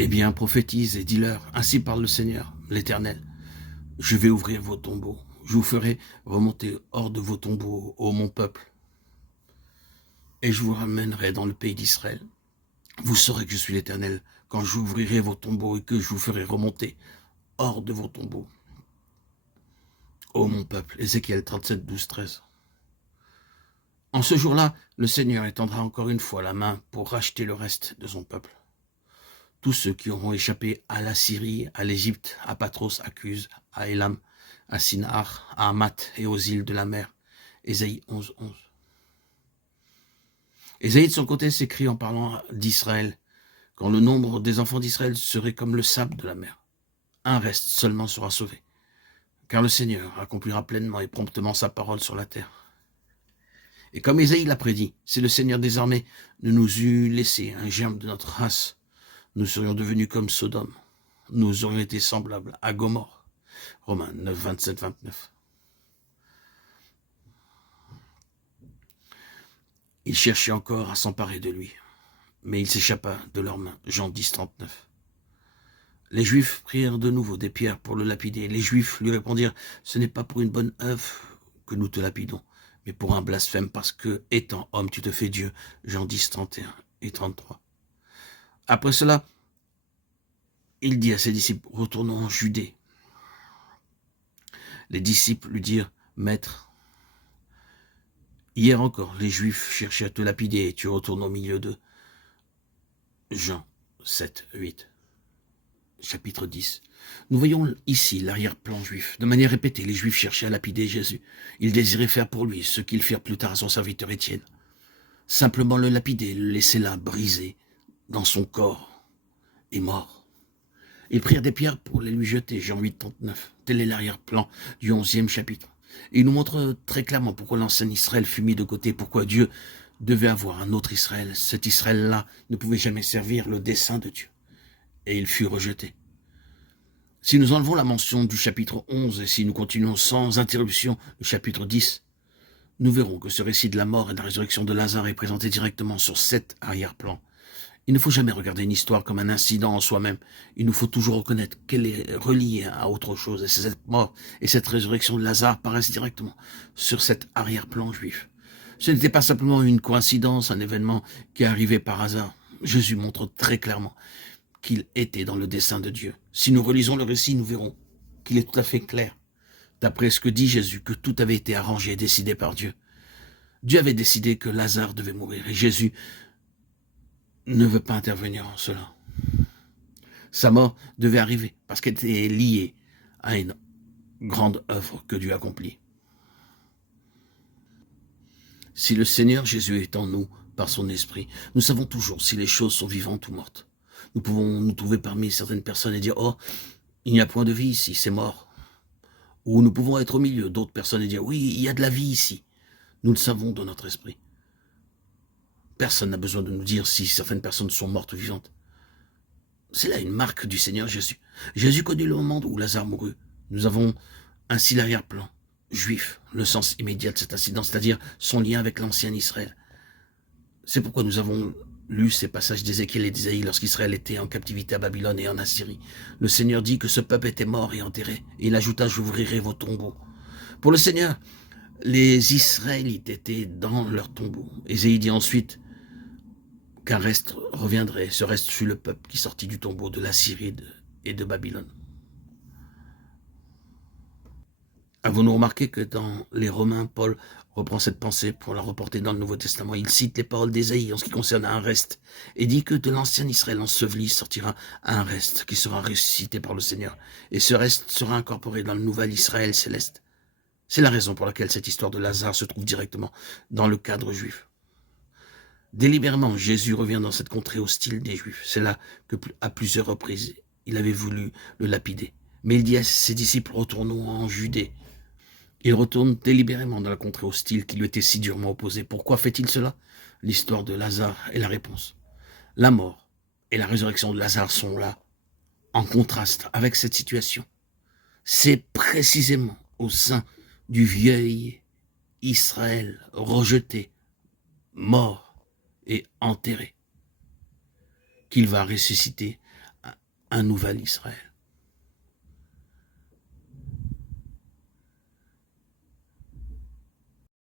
Eh bien, prophétise et dis-leur, ainsi parle le Seigneur, l'Éternel. Je vais ouvrir vos tombeaux. Je vous ferai remonter hors de vos tombeaux, ô mon peuple, et je vous ramènerai dans le pays d'Israël. Vous saurez que je suis l'Éternel quand j'ouvrirai vos tombeaux et que je vous ferai remonter hors de vos tombeaux. Ô mon peuple, Ézéchiel 37, 12, 13. En ce jour-là, le Seigneur étendra encore une fois la main pour racheter le reste de son peuple. Tous ceux qui auront échappé à la Syrie, à l'Égypte, à Patros, à Cuse, à Élam, à Sinar, à Hamath et aux îles de la mer. Ésaïe 11, 11. Ésaïe de son côté s'écrie en parlant d'Israël, quand le nombre des enfants d'Israël serait comme le sable de la mer. Un reste seulement sera sauvé, car le Seigneur accomplira pleinement et promptement sa parole sur la terre. Et comme Ésaïe l'a prédit, si le Seigneur des armées ne nous eût laissé un germe de notre race, nous serions devenus comme Sodome. Nous aurions été semblables à Gomorrhe. Romains 9, 27, 29. Ils cherchaient encore à s'emparer de lui, mais il s'échappa de leurs mains. Jean 10, 39. Les Juifs prirent de nouveau des pierres pour le lapider. Les Juifs lui répondirent, « Ce n'est pas pour une bonne œuvre que nous te lapidons, mais pour un blasphème, parce que, étant homme, tu te fais Dieu. » Jean 10, 31 et 33. Après cela, il dit à ses disciples, « Retournons en Judée. » Les disciples lui dirent, « Maître, hier encore, les Juifs cherchaient à te lapider et tu retournes au milieu d'eux. » Jean 7, 8. Chapitre 10. Nous voyons ici l'arrière-plan juif. De manière répétée, les Juifs cherchaient à lapider Jésus. Ils désiraient faire pour lui ce qu'ils firent plus tard à son serviteur Étienne. Simplement le lapider, le laisser là, brisé, dans son corps, et mort. Ils prirent des pierres pour les lui jeter, Jean 8, 39. Tel est l'arrière-plan du 11e chapitre. Et il nous montre très clairement pourquoi l'ancien Israël fut mis de côté, pourquoi Dieu devait avoir un autre Israël. Cet Israël-là ne pouvait jamais servir le dessein de Dieu. Et il fut rejeté. Si nous enlevons la mention du chapitre 11 et si nous continuons sans interruption le chapitre 10, nous verrons que ce récit de la mort et de la résurrection de Lazare est présenté directement sur cet arrière-plan. Il ne faut jamais regarder une histoire comme un incident en soi-même. Il nous faut toujours reconnaître qu'elle est reliée à autre chose. Et cette mort et cette résurrection de Lazare paraissent directement sur cet arrière-plan juif. Ce n'était pas simplement une coïncidence, un événement qui est arrivé par hasard. Jésus montre très clairement qu'il était dans le dessein de Dieu. Si nous relisons le récit, nous verrons qu'il est tout à fait clair, d'après ce que dit Jésus, que tout avait été arrangé et décidé par Dieu. Dieu avait décidé que Lazare devait mourir et Jésus ne veut pas intervenir en cela. Sa mort devait arriver parce qu'elle était liée à une grande œuvre que Dieu accomplit. Si le Seigneur Jésus est en nous par son esprit, nous savons toujours si les choses sont vivantes ou mortes. Nous pouvons nous trouver parmi certaines personnes et dire « Oh, il n'y a point de vie ici, c'est mort. » Ou nous pouvons être au milieu d'autres personnes et dire « Oui, il y a de la vie ici. » Nous le savons dans notre esprit. Personne n'a besoin de nous dire si certaines personnes sont mortes ou vivantes. C'est là une marque du Seigneur Jésus. Jésus connut le moment où Lazare mourut. Nous avons ainsi l'arrière-plan juif, le sens immédiat de cet incident, c'est-à-dire son lien avec l'ancien Israël. C'est pourquoi nous avons lu ces passages d'Ézéchiel et d'Isaïe lorsqu'Israël était en captivité à Babylone et en Assyrie. Le Seigneur dit que ce peuple était mort et enterré. Et il ajouta, j'ouvrirai vos tombeaux. Pour le Seigneur, les Israélites étaient dans leurs tombeaux. Ésaïe dit ensuite qu'un reste reviendrait. Ce reste fut le peuple qui sortit du tombeau de l'Assyrie et de Babylone. Avons-nous remarqué que dans les Romains, Paul reprend cette pensée pour la reporter dans le Nouveau Testament. Il cite les paroles d'Ésaïe en ce qui concerne un reste et dit que de l'ancien Israël enseveli sortira un reste qui sera ressuscité par le Seigneur. Et ce reste sera incorporé dans le nouvel Israël céleste. C'est la raison pour laquelle cette histoire de Lazare se trouve directement dans le cadre juif. Délibérément, Jésus revient dans cette contrée hostile des Juifs. C'est là que, à plusieurs reprises, il avait voulu le lapider. Mais il dit à ses disciples, retournons en Judée. Il retourne délibérément dans la contrée hostile qui lui était si durement opposée. Pourquoi fait-il cela? L'histoire de Lazare est la réponse. La mort et la résurrection de Lazare sont là, en contraste avec cette situation. C'est précisément au sein du vieil Israël rejeté, mort et enterré qu'il va ressusciter un nouvel Israël.